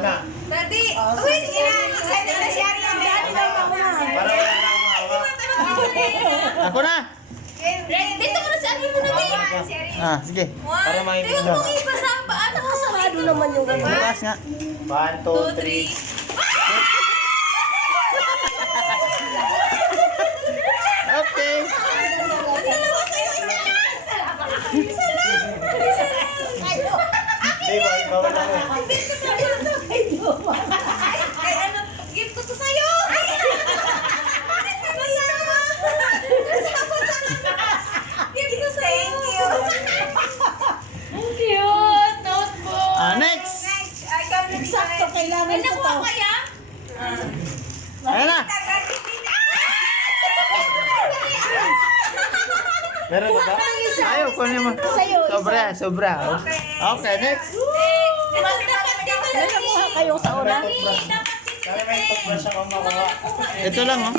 na. Daddy! Wait, sige na! Excited na si Arian. Para wala na akong hawak. Ako na. Dito mo na si Arian mo na, si Arian. Ah, sige. Para makikita. Tingnan mo iba sa paano ko sarado naman yung Bukas nga. 1, 2, 3. Okay. Dalawa sa'yo, isa lang! Isa lang! Isa lang! Hindi, bawal ako eh. Ay, ano, gift ko to sa'yo! Bakit ka kasama? Kasama sa gift ko sa'yo! Ang cute! Notebook! Next. Next! Ay, ikaw na Sakto, kailangan ko to. kaya? Ayan na. Meron ba ba? Ayaw, kunin mo. Sa'yo, Sobra, sobra. Okay, next. May nakuha kayong sa una? Kaya may toothbrush ako makuha. Ito lang, oh.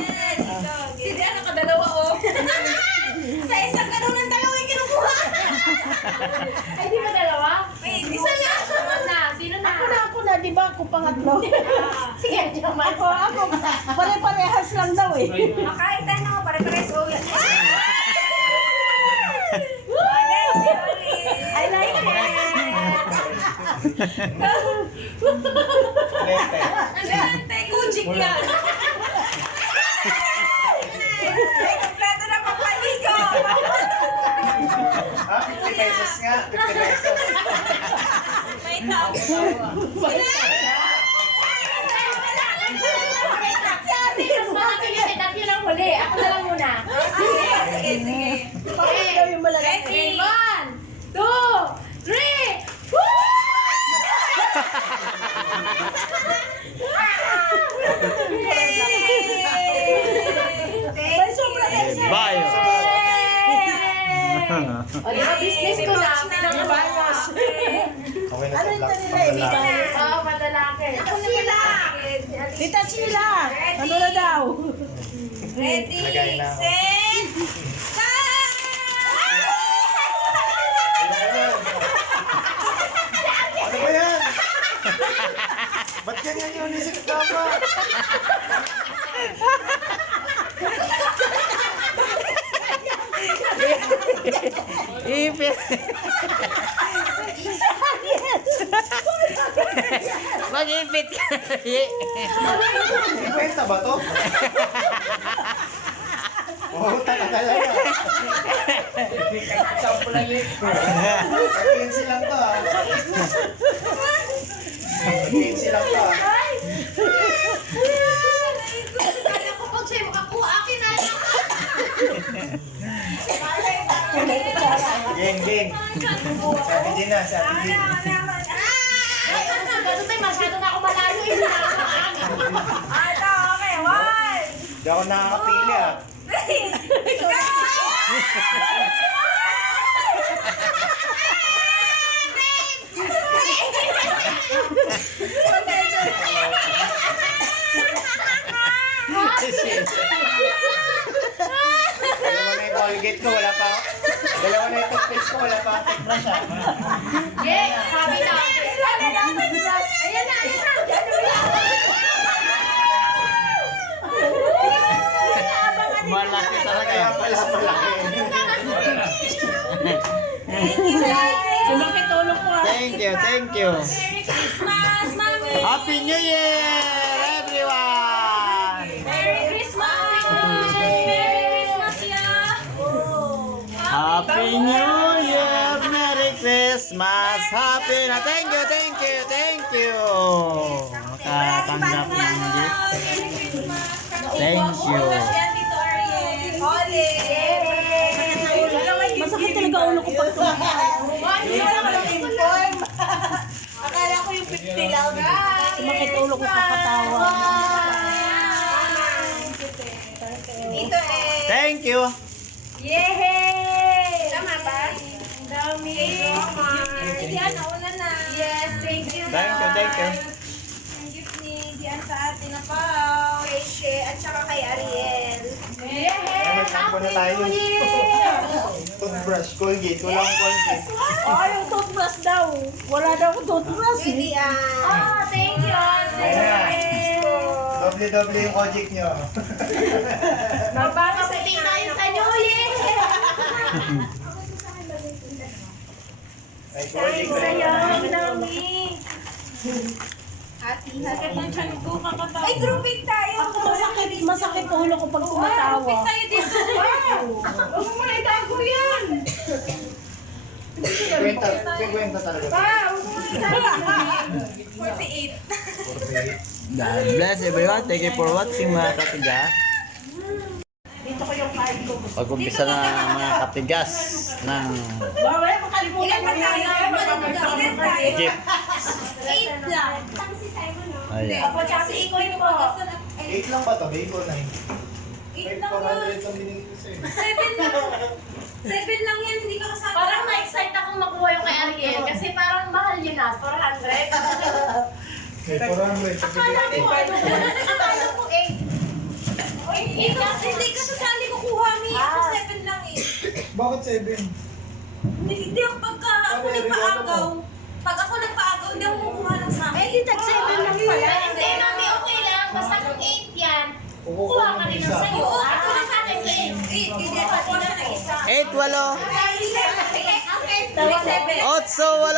Sige, ano ka, dalawa, oh. Sa isang ganun ng dalawa yung kinukuha. Ay, di ba dalawa? Wait, isa na. Sino na? Ako na, di ba? Ako pangatlo. Sige, ako. Pare-parehas lang daw eh. Kahit ano, pare-pares, oh. Yan. I like it. Lente. Alente, kujik yan. Ay, kompleto na pampaligo. Ah, 50 pesos nga. 50 pesos. May tao. Ako na lang muna. Sige. Bakit daw yung malalaki? 1, 2, 3. May sobra na isa. Bye. O, di ba business ko na? Pinakabalas. Okay na Ano ito, yung black. kanila eh? Panglalaki. Oo, madalaki. Ako sila. Tita Sheila, ano na daw? Ready, Lagay na ako. set, Ano ba yan? Ba't ganyan yung unisip ka pa? Ipit. Mag-ipit ka. Kwenta ba to? Oo, talaga lang. Sample lang yun. 15 lang to ah. 15 lang to ah. kaya ko pag sa'yo makakuha, akin na lang. Geng. Sabi din na, sabi din. Ay, ano, ganun tayo, masyado na ako malayo. Ano, okay, 1, Hindi ako nakakapili ah. 3, go! Dalawa na yung Colgate ko, wala pa. Dalawa na yung toothpaste ko, wala pa. Toothbrush ah. Sabi na. Ayan na. Malaki talaga. Kaya pala malaki. Sumakit ulo ko ah. Thank you, thank you. Merry Christmas, Mami! Happy New Year, everyone! Merry Christmas! Merry Christmas, ya! Happy New Year, Merry Christmas, Happy na. Thank you, thank you, thank you. Makatanggap ng gift. Merry Christmas! Thank you. Yan dito, Ariel. Holly! Masakit talaga ulo ko pag Akala ko yung 50 lang. sumakit ulo ko kakatawa. Dito eh. Thank you. Yay! Tama ba? Ang dami. Diyan, nauna na. Yes, thank you. Thank you, thank you. Ang gift ni Diyan sa atin na Pao, kay She, at saka kay Ariel. Yay! Magsampo na tayo. Toothbrush, Colgate, walang Colgate. Oh, yung toothbrush daw. Wala daw toothbrush Kay eh. Dian. Oh, thank you. Doble-doble yung ojik nyo. Magpapaputing tayo sa New Year! Ay, ojik na Sa'yo, yun. ang dami. Sakit ng tiyan ko, kakatawa. Ay, grouping tayo. Ako masakit ulo ko pag tumatawa. Grouping tayo dito. Wow! Huwag mo na itago yan. Kwenta talaga. Wow! Huwag mo na itago. 48. God bless everyone. Thank you for watching mga katigas. Dito ko yung card ko. Pag-umpisa na mga katigas ng Bawal, makalimutan Ilan ba tayo? Ilan tayo? gift. 8 lang. Tama si Simon, no? Ayan. Ako, tsaka si Ikoy po. 8 lang ba ito? Bago na eh. 8 lang yan. 400 ang binigay ko sa'yo. 7 lang. 7 lang yan, hindi ka kasama. Parang na-excite akong makuha yung kay Ariel kasi parang mahal yun na, 400. May 400. Akala ko 8. Hindi ka sasali ko kuha, Mi. Ako 7 lang eh. Bakit 7? Hindi ako pagka ako nagpaagaw. Pag ako nagpaagaw, hindi ako kukuha ng sa akin. Eh, di tag 7 lang pala. Hindi, mami, okay lang. Basta kung 8 yan, Kukuha kuha mo ka rin ng ng isa. sa'yo. Oo, Ako na sa akin 8. Hindi ako kuha ng isa. 8, 8. 8, 4,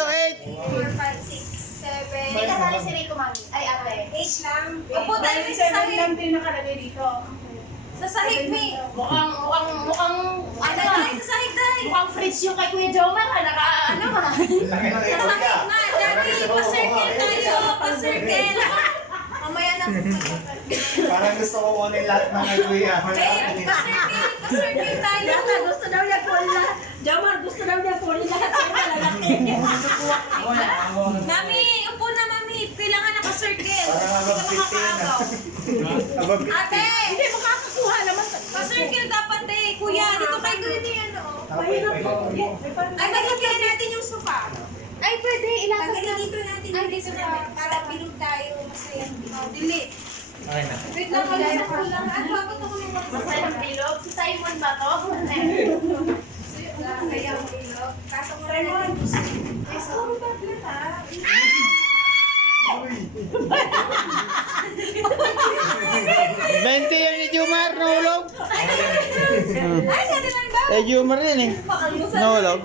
5, 6, 7. Hindi kasali si Rico, mami. Ay, ate. 8 lang. Opo, dahil may sasahig. din nakalagay dito. Sasahig, Mi. Mukhang, Ano tayo sasahig, Day? mukhang fridge yung kay Kuya Jomar, ha? Ano ha? Laki ng ito Sasahig niya. na. Daddy, pa-circle tayo. Pa-circle. Mamaya na. Parang gusto ko kunin lahat ng nagkuya. Eh, pa-circle tayo. Yata, gusto daw niya po lahat. Jamar, gusto daw niya po lahat sa malalaki. Mami, upo na, Mami. Kailangan naka-circle. Parang above 15 na. Above 15. Ate! Hindi makakakuha naman. Pa-circle dapat eh. Kuya, dito kay Kuya na yan, oh. Mahirap po. Ay, magigyan natin yung sofa. Ay, pwede. Ilapit Pagkita lang. dito natin yung sofa. Para bilog tayo. Masaya. Oh, dili. Okay na. Wait lang, wala ko lang. Ano, bakit ako yung Masaya ng bilog. Si Simon ba to? Masaya ang bilog. Kaso mo rin. Ay, so, ba ha? 20 yan ni Jumar, nahulog. Ay, sa atin lang ba? Eh, Jumar yan eh. Nahulog.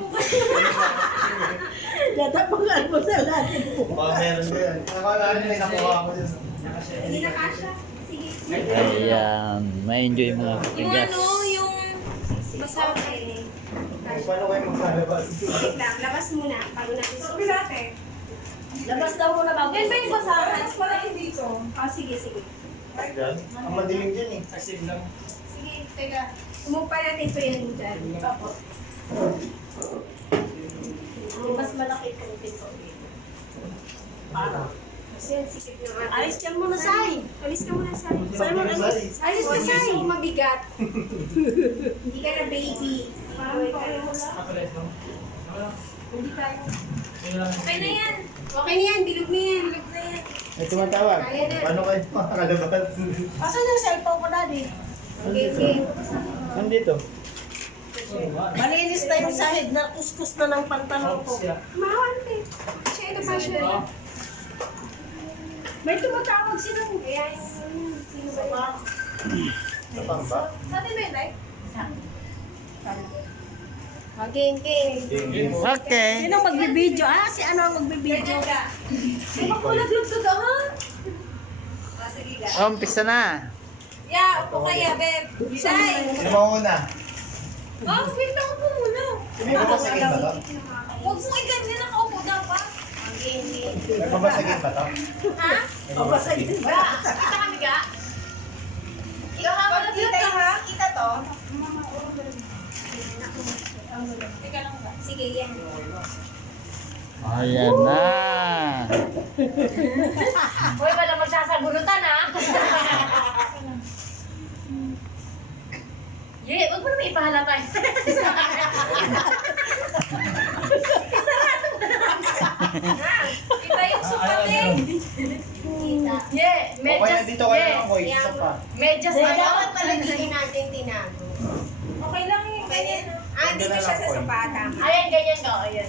Yata pang almusal natin po. Meron din. Nakala nila nakuha ko din. Hindi na kasha. Sige. Ayan, ma-enjoy mga Yung katigas. ano, yung... Basta Paano kayo maglalabas? wait lang, labas muna. Bago natin susunod. Labas daw muna bago. Yan ba yung basahan? Wala yung dito. Ah, sige, sige. Diyan? Ang madilim dyan eh. Sige, teka. Umupa natin pa yan dyan. Mas malaki po dito. Kasi yan, sikip ng ating. Alis ka muna, Sai. Alis ka muna, Sai. Simon, alis. Alis ka, Sai. Mabigat. Hindi ka na baby. Hindi tayo. Okay na yan. Okay na yan. Bilog na yan. Bilog na yan. May tumatawag. Paano kayo makakalabas? Asan yung cellphone ko, Daddy? Okay, okay. Nandito. Malinis na yung sahig na kuskus na ng pantalon ko. Mahante. Siya ito pa siya. May tumatawag sila. Ayan. Sino ba yun? Sa pamba? Sa atin ba yun, Day? Okay, okay. Okay. Sino magbibideo? Si ano ang magbibideo? Ganyan ka. Ako naglugtog ka, ha? Ah, sige ka. Umpisa na. Yeah, upo kaya, Beb. Sai! Sino mauna? Oh, wait lang, upo muna. May babasagin ba to? Huwag mo iganyan, nakaupo dapat. Okay, okay. May babasagin ba to? Ha? Babasagin ba? Wala. Kita kami ka? Ikaw nga pala Kita dito. ha? Kita to? Teka lang ba? Sige, yan. Ayan na. Uy, wala magsasagunutan, ha? Yeah, wag mo naman ipahalata. Kita yung supate. Kita. Yeah, O kaya medyas. dito kayo Yeah, lang ko, isa pa. medyas Kaya na dapat palagigin natin tinago. Okay lang yun. Ganyan. Ah, dito siya sa supata. Ayan, ganyan ka. Ayan.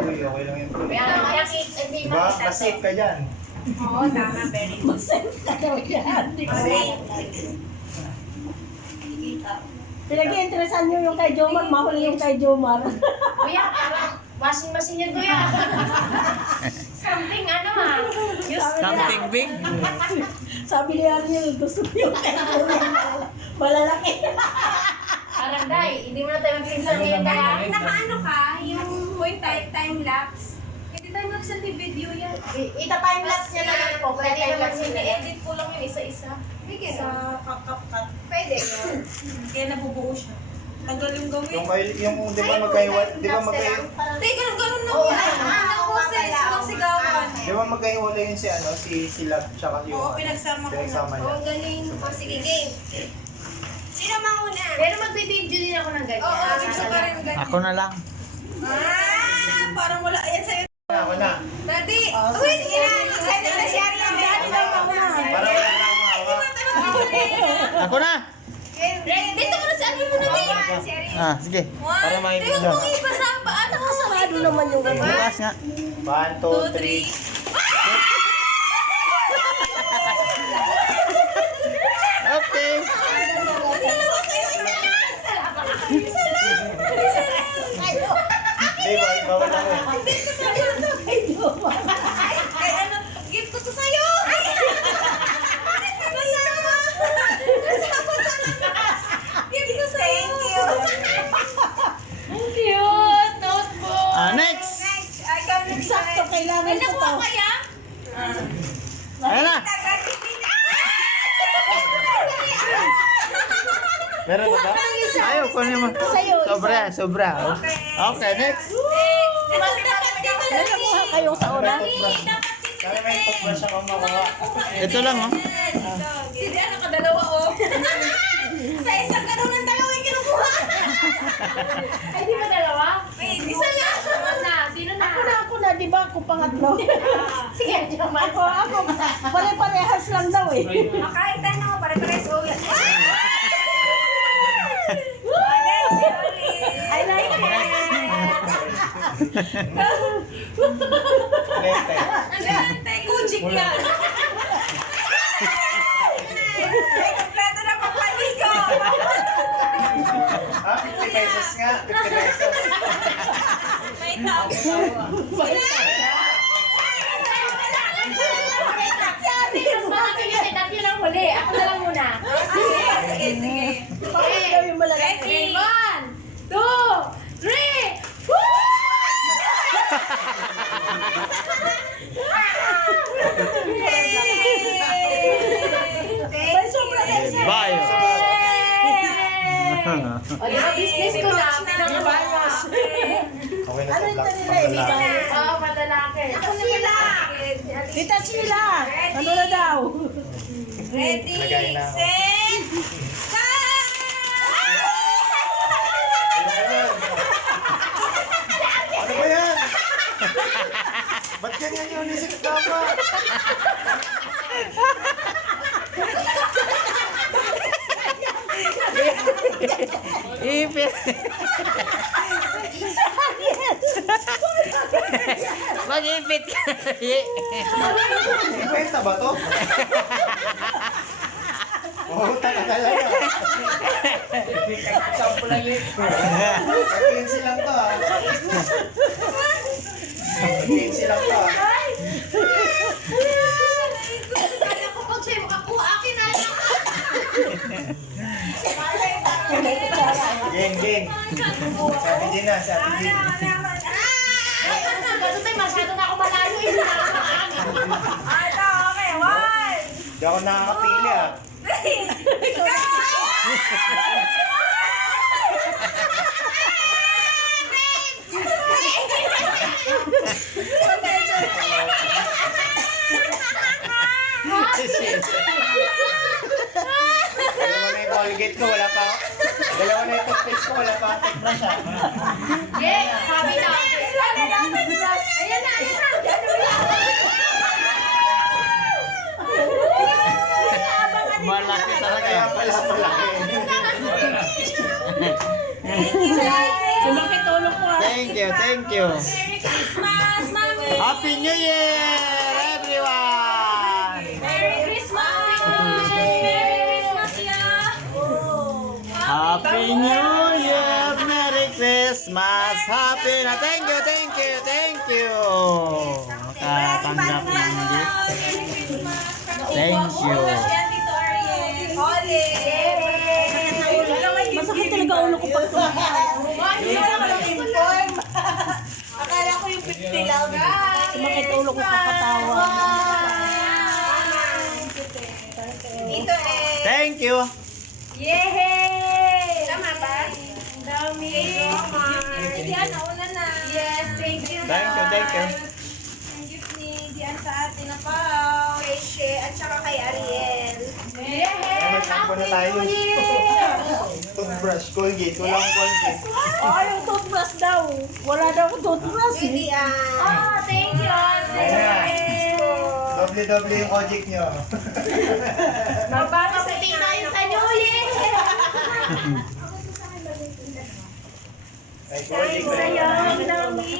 Uy, okay lang yun. Kaya nakakit, hindi Diba? makita Kasip to. ka dyan. Oo, tama, very good. Mag-sense ka daw yan. Di ko Same. Pinag-iinteresan nyo yung kay Jomar, mahuli yung kay Jomar. Kuya, parang washing machine yan, kuya. Something ano ah. Something big. Sabi ni Ariel, gusto ko yung kay Jomar. Malalaki. Parang day, hindi mo na tayo magpinsan ngayon kaya. Nakaano ka, yung time-lapse. Hindi tayo mag-send video yan. Ita-timelapse niya na lang po. Pwede naman sila. Sine-edit ko lang yun isa-isa. Sa cut. Pwede yun. Kaya nabubuo siya. Magaling gawin. Yung di ba magkahiwalay, di ba Ganun lang Oo, yan. ay, Process, walang sigawan. di ba magkahiwalay yun si ano, si Lab tsaka yung Oo, pinagsama ko na. pinagsama niya. Oo, galing. O, sige, game. Sino mauna? Pero magbe-video din ako ng ganyan. Oo, gusto ka rin ganyan. Ako na lang. Parang wala. Ayan sa'yo. Ako na. Daddy! Uy, sige na. Excited na si Ariel. Daddy daw mauna. Para wala na akong hawak. Ako na. Dito mo na si Ariel muna din. Si Ariel. Ah, sige. Para makikita. Tingnan mo iba sa paano ka sa Sarado naman yung ganun. Bukas nga. 1, 2, 3. Okay. Di ba, bawal ako eh. Kay Jomar. Ay, ano, gift ko to sa'yo. Ay, bakit ka kasama? Kasama sa gift ko sa'yo. Ang cute! Notebook! Next. Next, ikaw na Sakto, kailangan May ko to. nakuha kaya? Ayan na. Meron ba ba? Ayaw, kunin mo. Sa'yo, isa. Sobra. Okay, next. May nakuha kayong sa una? Kaya may toothbrush ako makuha. Ito lang, oh. Si Diana nakadalawa, oh. Sa isang ganun ng dalawa yung kinukuha. Ay, di ba dalawa? Wait, isa na. Sino na? Ako na, di ba ako pangatlo? Sige, Jomar. Ako. Pare-parehas lang daw eh. Kahit ano, pare-pares, oh. Yan. I like it. Lente. Lente, kujik yan. Ay, kompleto na papaligo. Ah, 50 pesos nga. 50 pesos. May tao. Kasi mas malaki yun eh. Dati yun ang huli. Ako na lang muna. Sige. Bakit daw yung malalaki? Okay, 1, 2, 3! Woo! May sobra na isa. Bye. O, di ba business ko na? Pinakabalas. Okay na Ano ito, yung black. kanila eh? Panglalaki. Oo, madalaki. Ako sila. Tita Sheila, ano na daw? Ready, Lagay na ako. set, go! Ano ba yan? Ba't ganyan yung unisip dapat? Ipit. Mag-ipit ka. Kwenta ba to? Oo, taka talaga. Sample lang yun. 15 lang to ah. 15 lang to ah. Kala ko pag sa'yo makakuha, akin na lang. Geng. Sabi din na, sabi din. Ay, ano na? Ganun tayo. Masyado na ako malayo. Hindi na ako makakami. Ito, okay, one, Di ako nakakapili ah. three, go! Dalawa na yung Colgate ko, wala pa. Dalawa na yung toothpaste ko, wala pa. Toothbrush ah. Yeah, sabi na. Ayan na. Malaki talaga. Kaya pala malaki. Sumakit ulo ko ah. Thank you. Merry Christmas, Mami! Happy New Year, everyone! Happy New Year! Merry Christmas! Happy na! Thank you, thank you, thank you! Nakatanggap ng gift. Thank you. Masakit talaga ulo ko pag Akala ko yung 50 lang. sumakit ulo ko kakatawa. Ito eh. Thank you. Yay! Tama ba? Ang dami. Diyan, nauna na. Yes, thank you. Thank you, thank you. Ang gift ni Diyan sa atin na Pao, kay She, at saka kay Ariel. Yay! Magsampo na tayo. Toothbrush, Colgate. Walang Colgate. Oh, yung toothbrush daw. Wala daw akong toothbrush. Kay Dian. Oh, thank you, Ate. Doble-doble yung object nyo. Magpapaputing tayo sa New Year. Ay, Colgate na Sa'yo, yun. ang dami.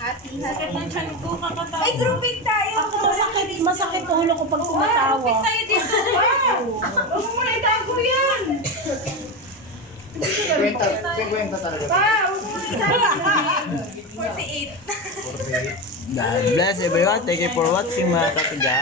Hati. Ay, grouping tayo. Masakit ulo ko pag tumatawa. Tayo dito. Wow! Huwag mo na itago yan. Kwenta talaga. Huwag mo na itago. 48. God bless everyone. Thank you for watching mga katiga.